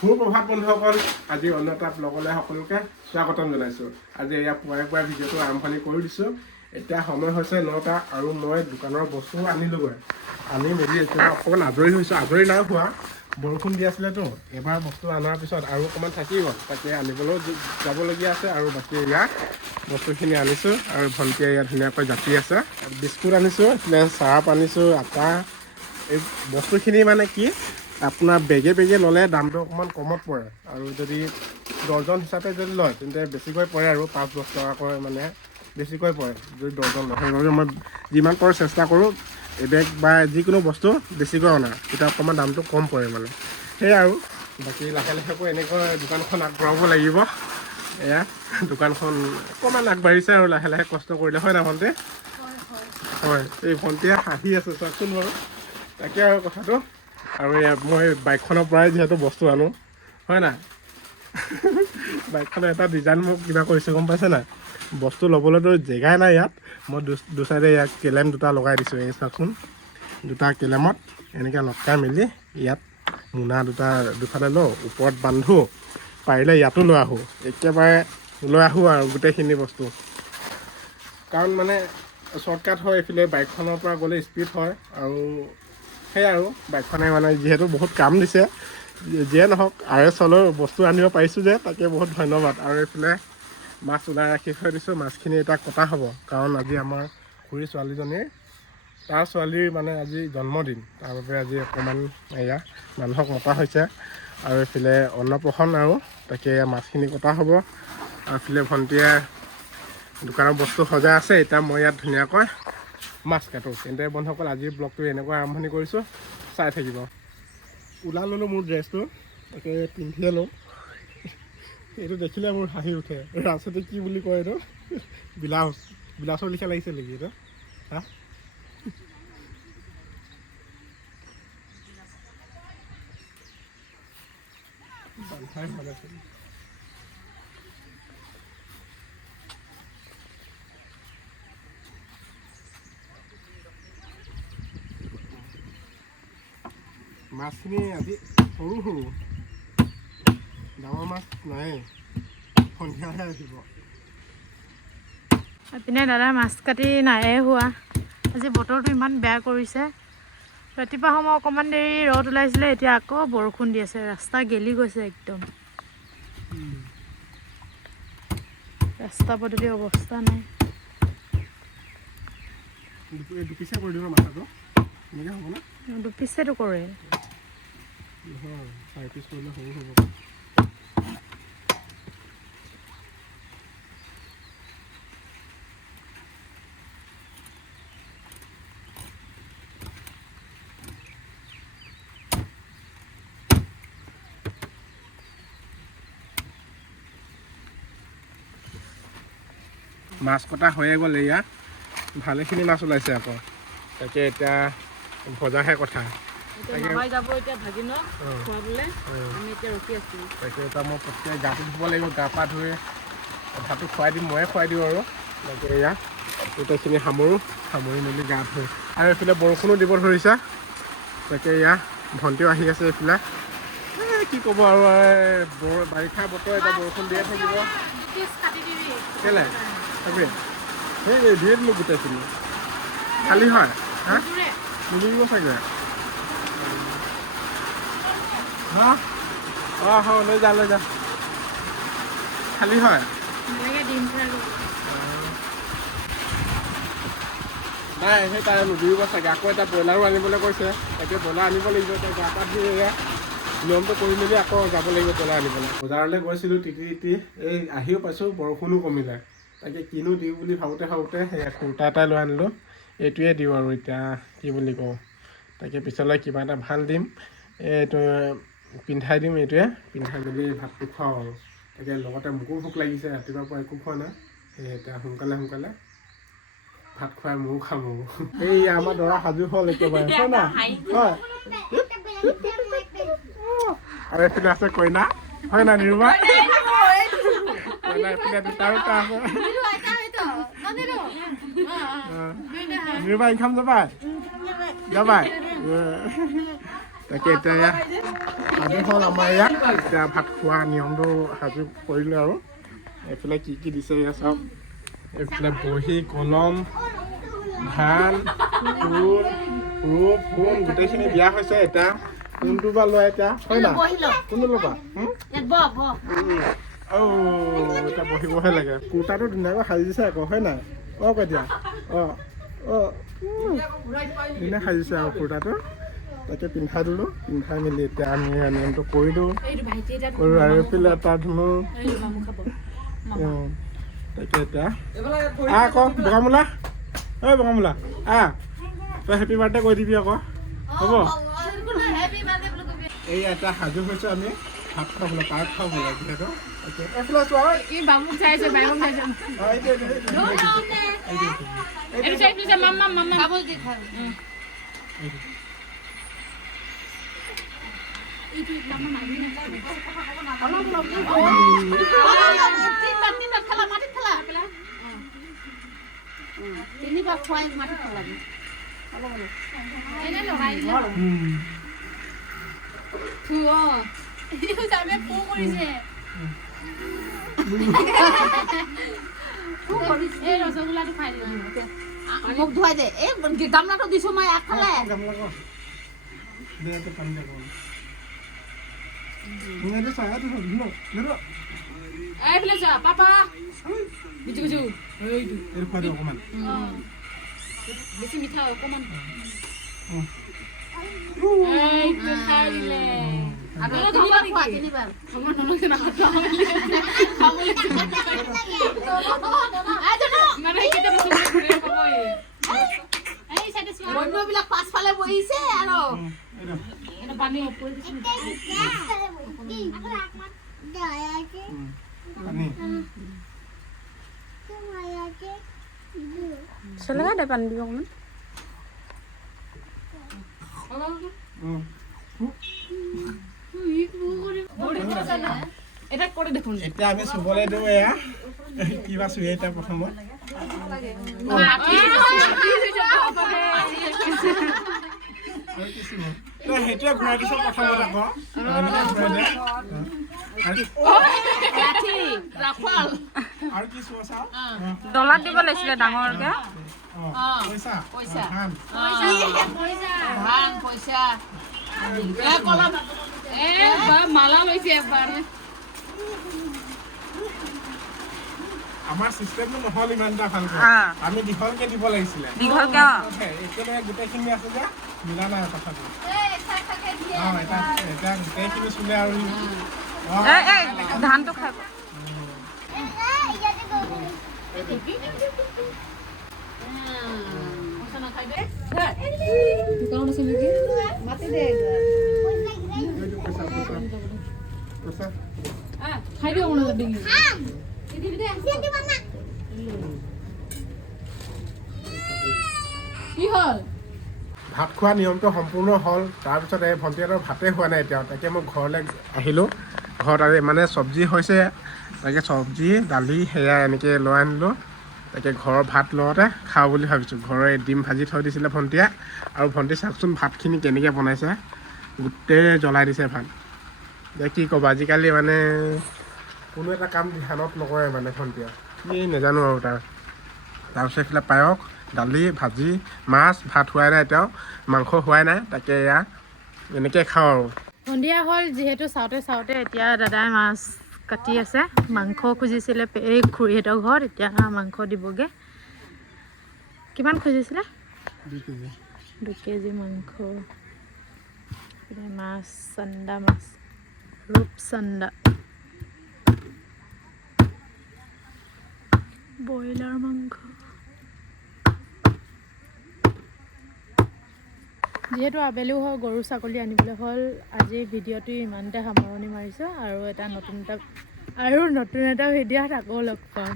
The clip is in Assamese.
সুপ্ৰভাত বন্ধুসকল, আজি অন্য এটা ব্লগলৈ সকলোকে স্বাগতম জনাইছোঁ। আজি এয়া পুৱাই পুৱাই ভিডিঅ'টো আৰম্ভণি কৰি দিছোঁ। এতিয়া সময় হৈছে 9টা আৰু মই দোকানৰ বস্তু আনিলোগৈ। আনি মেলি এতিয়া অকণমান আজৰি হৈছোঁ। আজৰি নাই হোৱা, বৰষুণ দি আছিলেতো। এবাৰ বস্তু অনাৰ পিছত আৰু অকণমান থাকি গ'ল, তাকে আনিবলৈও যাবলগীয়া আছে। আৰু বাকী এয়া বস্তুখিনি আনিছোঁ আৰু ভণ্টিয়ে ইয়াত ধুনীয়াকৈ জাপি আছে। বিস্কুট আনিছোঁ, এইফালে চাৰ্ফ আনিছোঁ, আটা। এই বস্তুখিনি মানে কি আপোনাৰ বেগে বেগে ল'লে দামটো অকণমান কমত পৰে, আৰু যদি ডৰ্জন হিচাপে যদি লয় তেন্তে বেছিকৈ পৰে আৰু 5-10 টকাকৈ মানে বেছিকৈ পৰে যদি ডৰ্জন লয়। সেইবাবে মই যিমান পাৰোঁ চেষ্টা কৰোঁ এবেগ বা যিকোনো বস্তু বেছিকৈ অনা, তেতিয়া অকণমান দামটো কম পৰে মানে। সেয়াই আৰু বাকী লাহে লাহেকৈ এনেকৈ দোকানখন আগবঢ়াব লাগিব। এয়া দোকানখন অকণমান আগবাঢ়িছে আৰু লাহে লাহে কষ্ট কৰিলে, হয় নাই ভণ্টি? হয়, এই ভণ্টিয়ে হাঁহি আছে চাওকচোন বাৰু। তাকে আৰু কথাটো। আৰু মই বাইকখনৰ পৰাই যিহেতু বস্তু আনো, হয় নাই? বাইকখনৰ এটা ডিজাইন মোক কিবা কৰিছে গম পাইছে নাই? বস্তু ল'বলৈতো জেগাই নাই ইয়াত। মই দু চাইডে ইয়াত কেলেম দুটা লগাই দিছোঁ। এই চাওকচোন, দুটা কেলেমত এনেকৈ লটকাই মেলি ইয়াত মোনা দুফালে লওঁ, ওপৰত বান্ধো। পাৰিলে ইয়াতো লৈ আহোঁ, একেবাৰে লৈ আহোঁ আৰু গোটেইখিনি বস্তু। কাৰণ মানে শ্বৰ্টকাট হয়, এইফালে বাইকখনৰ পৰা গ'লে স্পীড হয়। আৰু সেয়াই আৰু বাইকখনে মানে যিহেতু বহুত কাম দিছে, যিয়ে নহওক RS বস্তু আনিব পাৰিছোঁ যে তাকে বহুত ধন্যবাদ। আৰু এইফালে মাছ ওলাই ৰাখি থৈ দিছোঁ, মাছখিনি এতিয়া কটা হ'ব। কাৰণ আজি আমাৰ খুৰী ছোৱালীজনীৰ তাৰ ছোৱালীৰ মানে আজি জন্মদিন, তাৰ বাবে আজি অকণমান এয়া মানুহক মতা হৈছে। আৰু এইফালে অন্নপ্ৰসন, আৰু তাকে মাছখিনি কটা হ'ব। আৰু এইফালে ভণ্টিয়ে দোকানৰ বস্তু সজাই আছে। এতিয়া মই ইয়াত ধুনীয়াকৈ মাছ কাটোঁ। তেন্তে বন্ধুসকল, আজিৰ ব্লগটো এনেকৈ আৰম্ভণি কৰিছোঁ, চাই থাকিব। ওলাই ল'লোঁ মোৰ ড্ৰেছটো, তাকে পিন্ধিয়ে লওঁ। এইটো দেখিলে মোৰ হাঁহি উঠে। ৰাস্তাতে কি বুলি কয় এইটো? বিলাচৰ লিখা লাগিছে নেকি এইটো? হা? মাছখিনি আজি সৰু সৰু, ডাঙৰ মাছ নাই, সন্ধিয়াহে আহিব। এইপিনে দাদা মাছ কাটি নাইয়ে হোৱা। আজি বতৰটো ইমান বেয়া কৰিছে। ৰাতিপুৱা সময় অকণমান দেৰি ৰ'দ ওলাইছিলে, এতিয়া আকৌ বৰষুণ দি আছে। ৰাস্তা গেলি গৈছে একদম। ৰাস্তা পদূলি অৱস্থা নাই। দুপিচা কৰি দিওঁ মাথাটো, এনেকৈ হ'ব না? দুপিচেটো কৰে। নহয়, 4 পিচ কৰিলে সৰু হ'ব। মাছ কটা হৈয়ে গ'ল। এয়া ভালেখিনি মাছ ওলাইছে আকৌ। তাকে এতিয়া ভজাহে কথা। তাকে এতিয়া মই প্ৰত্যেক গাটো ধুব লাগিব। গা পা ধুই ভাতটো খুৱাই দিম, ময়ে খুৱাই দিওঁ আৰু। তাকে এয়া গোটেইখিনি সামৰি মেলি গা ধুই। আৰু এইফালে বৰষুণো দিব ধৰিছে। তাকে এয়া ভণ্টিও আহি আছে এইফালে। কি ক'ব আৰু, বাৰিষা বতৰ, এতিয়া বৰষুণ দিয়ে থাকিব। কেলে তাকে সেই ধুই দিলোঁ গোটেইখিনি। খালী হয়, হা নিদিব চাগে। হা অঁ লৈ যা খালী হয়। নাই সেই তাই নুধুৰিব চাগে। আকৌ এটা ব্ৰইলাৰো আনিবলৈ কৈছে, তাকে ব্ৰইলাৰ আনিব লাগিব। এতিয়া গা পা ধুই এয়া নিয়মটো কৰি মেলি আকৌ যাব লাগিব ব্ৰইলাৰ আনিবলৈ। বজাৰলৈ গৈছিলোঁ তিতি, এই আহিও পাইছোঁ বৰষুণো কমিলে। তাকে কিনো দিওঁ বুলি ভাবোঁতে সেয়া কুৰ্তা এটাই লৈ আনিলোঁ। এইটোৱে দিওঁ আৰু এতিয়া কি বুলি কওঁ, তাকে পিছলৈ কিবা এটা ভাল দিম, এইটো পিন্ধাই দিম। এইটোৱে পিন্ধাই মেলি ভাতটো খুৱাওঁ আৰু। তাকে লগতে মোকো ভোক লাগিছে, ৰাতিপুৱাৰ পৰা একো খোৱা নাই। সেয়ে এতিয়া সোনকালে ভাত খুৱাই ময়ো খাম আৰু। এই আমাৰ দৰা সাজু হ'ল একেবাৰে, হয় না? হয়। আৰু এইপিনে আছে কইনা, হয় নাই নিৰুমা? কইনা এইপিনে দুটা আছে। নিৰুমা ইনকাম যাবাই? তাকে এতিয়া সাজু হ'ল আমাৰ ইয়াত এতিয়া ভাত খোৱা নিয়মটো সাজু কৰিলোঁ আৰু এইফালে কি কি দিছে এয়া চাওক এইফালে বহী কলম ধান ফুল ৰূপ সোণ গোটেইখিনি দিয়া হৈছে এতিয়া কোনটো বা লয় এতিয়া হয় না কোনটো ল'বা এতিয়া বহিবহে লাগে কুৰ্তাটো ধুনীয়াকৈ সাজিছে আকৌ হয় নাই কেতিয়া দিনে সাজিছে আৰু কুৰ্তাটো তাকে পিন্ধাই দিলোঁ পিন্ধাই মেলি এতিয়া আমি নিয়মটো কৰিলোঁ আৰু এইফালে এটা ধুনো তাকে এতিয়া আকৌ বগামূলা বগামূলা তই হেপী বাৰ্থডে কৰি দিবি আকৌ হ'ব এই এটা সাজু হৈছোঁ আমি ভাত খাবলৈ পাৰ্ক খাবলৈ যিহেতু এইফালে চোৱা তিনিবাৰ খুৱাই মাটি পেলাবি ৰসগোল্লাটো খাই দিবি মোক ধুৱাই দে এই গামলাটো দিছো মই আগফালে এইফালে চোৱা পাপা বুজু বুজু অকণমান বেছি মিঠা অকণমান বিলাক পাছফালে বহিছে আৰু পানী চলেগা দে পানী দিব অকণমান এতিয়া আমি চুবলৈ দিওঁ এয়া কিবা চুই এতিয়া প্ৰথমত সেইটোৱে ঘূৰাই দিছ প্ৰথমত আকৌ আৰু কি চুৱা চাওঁ ডলাত দিব লাগিছিলে ডাঙৰকে পইচা পইচা ধান পইচা মালা লৈছে এবাৰ আমাৰ চিষ্টেমটো নহ'ল ইমান এটা ভালকৈ আমি দীঘলকে দিব লাগিছিলে একেবাৰে গোটেইখিনি আছে যে মিলা নাই কথাটো এতিয়া গোটেইখিনি চুলে আৰু ধানটো খাব খাই দিওঁ কি হ'ল ভাত খোৱা নিয়মটো সম্পূৰ্ণ হ'ল তাৰপিছত এই ভণ্টিহঁতৰ ভাতেই হোৱা নাই এতিয়াও তাকে মই ঘৰলৈ আহিলোঁ ঘৰত আৰু মানে চব্জি হৈছে তাকে চব্জি দালি সেয়া এনেকৈ লৈ আনিলোঁ তাকে ঘৰৰ ভাত লওঁতে খাওঁ বুলি ভাবিছোঁ ঘৰৰ ডিম ভাজি থৈ দিছিলে ভণ্টিয়ে আৰু ভণ্টি চাওকচোন ভাতখিনি কেনেকৈ বনাইছে গোটেই জ্বলাই দিছে ভাত এতিয়া কি ক'বা আজিকালি মানে কোনো এটা কাম ধ্যানত নকৰে মানে ভণ্টিয়ে কি নাজানো আৰু তাৰপিছত এইফালে পায়স দালি ভাজি মাছ ভাত হোৱাই নাই এতিয়াও মাংস হোৱাই নাই তাকে এয়া এনেকৈ খাওঁ আৰু সন্ধিয়া হ'ল যিহেতু চাওঁতে এতিয়া দাদাই মাছ কাটি আছে মাংস খুজিছিলে এই খুৰীহঁতৰ ঘৰত এতিয়া মাংস দিবগৈ কিমান খুজিছিলে 2 কেজি মাংস মাছ চন্দা মাছ ৰূপচন্দা ব্ৰইলাৰ মাংস যিহেতু আবেলিও হ'ল গৰু ছাগলী আনিবলৈ হ'ল আজিৰ ভিডিঅ'টো ইমানতে সামৰণি মাৰিছোঁ আৰু নতুন এটা ভিডিঅ'ত আকৌ লগ পাম।